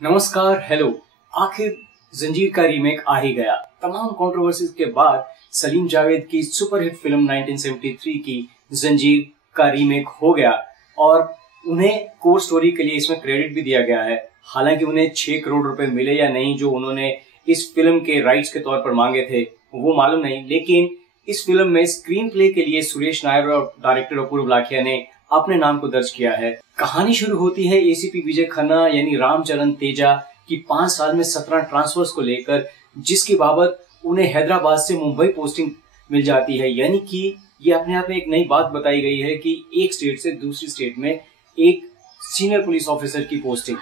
नमस्कार, हेलो। आखिर जंजीर का रीमेक आ ही गया। तमाम कंट्रोवर्सीज के बाद सलीम जावेद की सुपरहिट फिल्म 1973 की जंजीर का रीमेक हो गया और उन्हें कोर स्टोरी के लिए इसमें क्रेडिट भी दिया गया है। हालांकि उन्हें 6 करोड़ रुपए मिले या नहीं जो उन्होंने इस फिल्म के राइट्स के तौर पर मांगे थे वो मालूम नहीं, लेकिन इस फिल्म में स्क्रीन प्ले के लिए सुरेश नायर और डायरेक्टर अपूर्व लाखिया ने अपने नाम को दर्ज किया है। कहानी शुरू होती है एसीपी विजय खन्ना यानी रामचरण तेजा की 5 साल में 17 ट्रांसफर्स को लेकर, जिसकी बाबत उन्हें हैदराबाद से मुंबई पोस्टिंग मिल जाती है। यानी कि ये अपने आप में एक नई बात बताई गई है कि एक स्टेट से दूसरी स्टेट में एक सीनियर पुलिस ऑफिसर की पोस्टिंग।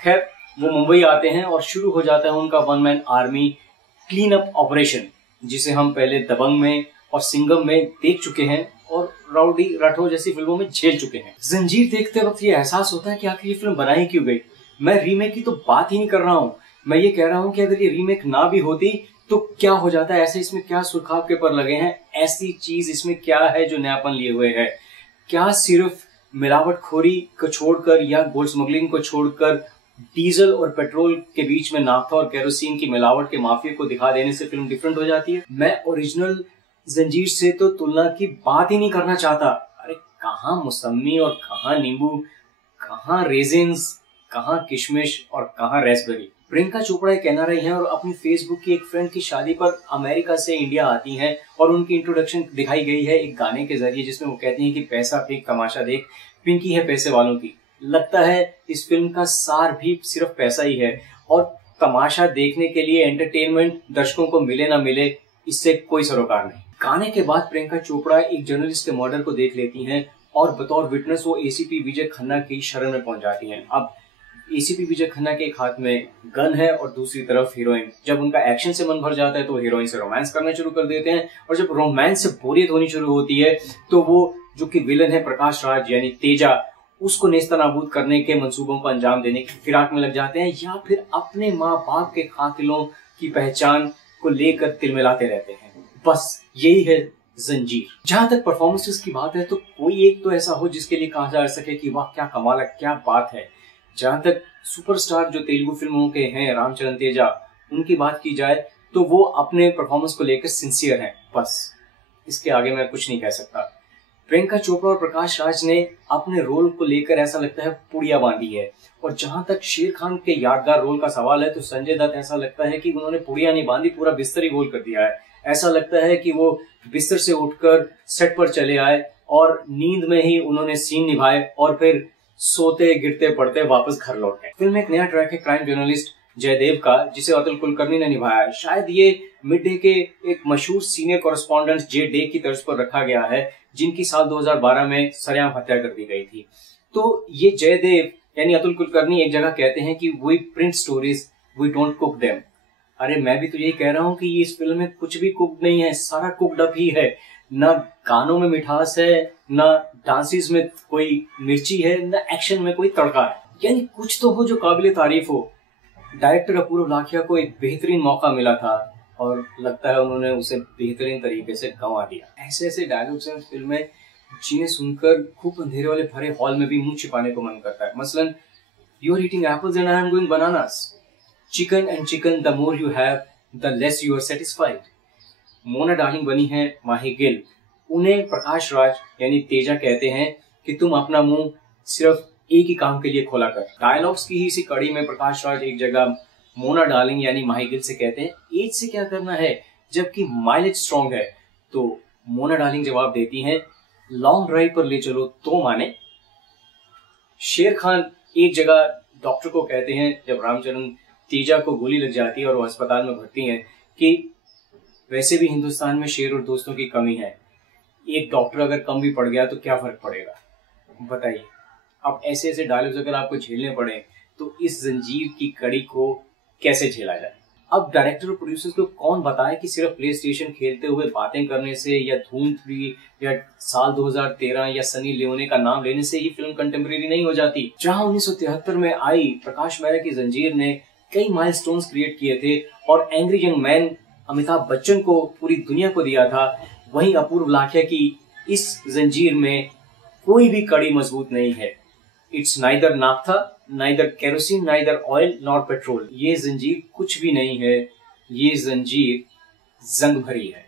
खैर, वो मुंबई आते हैं और शुरू हो जाता है उनका one man army clean up operation, जिसे हम पहले दबंग में और सिंघम में देख चुके हैं और राउडी राठौर जैसी फिल्मों में झेल चुके हैं। जंजीर देखते वक्त ये एहसास होता है कि आखिर ये फिल्म बनाई क्यों गई। मैं रीमेक की तो बात ही नहीं कर रहा हूँ, मैं ये कह रहा हूँ कि अगर ये रीमेक ना भी होती तो क्या हो जाता। ऐसे इसमें क्या सुरखाव के पर लगे हैं, ऐसी चीज इसमें क्या है जो नयापन लिए हुए है। क्या सिर्फ मिलावटखोरी को छोड़कर या गोल्ड स्मगलिंग को छोड़कर डीजल और पेट्रोल के बीच में नाफ्ता और केरोसिन की मिलावट के माफिया को दिखा देने से फिल्म डिफरेंट हो जाती है। मैं ओरिजिनल जंजीर से तो तुलना की बात ही नहीं करना चाहता। अरे कहाँ मौसमी और कहाँ नींबू, कहाँ रेजिन्स, कहाँ किशमिश और कहाँ रेसबेरी। प्रियंका चोपड़ा एक एनआरआई हैं और अपनी फेसबुक की एक फ्रेंड की शादी पर अमेरिका से इंडिया आती हैं और उनकी इंट्रोडक्शन दिखाई गई है एक गाने के जरिए, जिसमें वो कहती हैं कि पैसा फेंक तमाशा देख, पिंकी है पैसे वालों की। लगता है इस फिल्म का सार भी सिर्फ पैसा ही है और तमाशा देखने के लिए एंटरटेनमेंट दर्शकों को मिले ना मिले इससे कोई सरोकार नहीं। गाने के बाद प्रियंका चोपड़ा एक जर्नलिस्ट के मर्डर को देख लेती हैं और बतौर विटनेस वो एसीपी विजय खन्ना की शरण में पहुंच जाती हैं। अब एसीपी विजय खन्ना के एक हाथ में गन है और दूसरी तरफ हीरोइन। जब उनका एक्शन से मन भर जाता है तो हीरोइन से रोमांस करना शुरू कर देते हैं और जब रोमांस से बोरियत होनी शुरू होती है तो वो जो कि विलन है प्रकाश राज यानी तेजा, उसको नेस्तनाबूद करने के मंसूबों को अंजाम देने की फिराक में लग जाते हैं या फिर अपने माँ बाप के कातिलों की पहचान को लेकर तिलमिलाते रहते हैं। बस यही है जंजीर। जहां तक परफॉर्मेंसेस की बात है तो कोई एक तो ऐसा हो जिसके लिए कहा जा सके कि वाह क्या कमाल है, क्या बात है। जहां तक सुपरस्टार जो तेलुगु फिल्मों के हैं रामचरण तेजा, उनकी बात की जाए तो वो अपने परफॉर्मेंस को लेकर सिंसियर हैं। बस इसके आगे मैं कुछ नहीं कह सकता। प्रियंका चोपड़ा और प्रकाश राज ने अपने रोल को लेकर ऐसा लगता है पुड़िया बांधी है। और जहां तक शेर खान के यादगार रोल का सवाल है तो संजय दत्त ऐसा लगता है कि उन्होंने पुड़िया नहीं बांधी, पूरा बिस्तर ही गोल कर दिया है। ऐसा लगता है कि वो बिस्तर से उठकर सेट पर चले आए और नींद में ही उन्होंने सीन निभाए और फिर सोते गिरते पड़ते वापस घर लौट गए। फिल्म में एक नया ट्रैक है क्राइम जर्नलिस्ट जयदेव का, जिसे अतुल कुलकर्णी ने निभाया है। शायद ये मिड डे के एक मशहूर सीनियर कॉरेस्पॉन्डेंट जे डे की तर्ज पर रखा गया है, जिनकी साल 2012 में सरेआम हत्या कर दी गई थी। तो ये जयदेव यानी अतुल कुलकर्णी एक जगह कहते हैं कि we print stories, we don't cook them. अरे मैं भी तो यही कह रहा हूँ कि इस फिल्म में कुछ भी कुक नहीं है, सारा कुकड अप ही है। ना गानों में मिठास है, ना डांसेस में कोई मिर्ची है, ना एक्शन में कोई तड़का है। यानी कुछ तो हो जो काबिले तारीफ हो। डायरेक्टर अपूर्व लाखिया को एक बेहतरीन मौका मिला था और लगता है उन्होंने उसे बेहतरीन तरीके से गंवा दिया। ऐसे ऐसे डायलॉग्स हैं फिल्म में जिन्हें सुनकर खूब अंधेरे वाले भरे हॉल में भी मुंह छिपाने को मन करता है। मसलन, you are eating apples and I am going bananas. Chicken and chicken the more you have the less you are satisfied. Mona darling बनी है माही गिल। उन्हें प्रकाश राज यानी तेजा कहते हैं कि तुम अपना मुंह सिर्फ एक ही काम के लिए खोला कर। डायलॉग्स की ही इसी कड़ी में प्रकाश राज एक जगह मोना डार्लिंग यानी माही गिल से कहते हैं एज से क्या करना है जबकि माइलेज स्ट्रॉन्ग है। तो मोना डार्लिंग जवाब देती हैं लॉन्ग ड्राइव पर ले चलो तो माने। शेर खान एक जगह डॉक्टर को कहते हैं जब रामचरण तेजा को गोली लग जाती है और वो अस्पताल में भर्ती हैं कि वैसे भी हिंदुस्तान में शेर और दोस्तों की कमी है, एक डॉक्टर अगर कम भी पड़ गया तो क्या फर्क पड़ेगा, बताइए। अब ऐसे ऐसे डायलॉग्स अगर आपको झेलने पड़े तो इस जंजीर की कड़ी को कैसे झेला जाए। अब डायरेक्टर और प्रोड्यूसर्स को कौन बताए कि सिर्फ प्ले स्टेशन खेलते हुए बातें करने से या धूम 3 या साल 2013 या सनी लियोने का नाम लेने से ये फिल्म कंटेम्प्रेरी नहीं हो जाती। जहां 1973 में आई प्रकाश मेहरा की जंजीर ने कई माइलस्टोन्स क्रिएट किए थे और angry young man Amitabh Bachchan को पूरी दुनिया को दिया था, वहीं अपूर्व लाखिया की इस जंजीर में कोई भी कड़ी मजबूत नहीं है। It's neither naphtha, neither kerosene, neither oil nor petrol. ये जंजीर कुछ भी नहीं है, ये जंजीर जंग भरी है।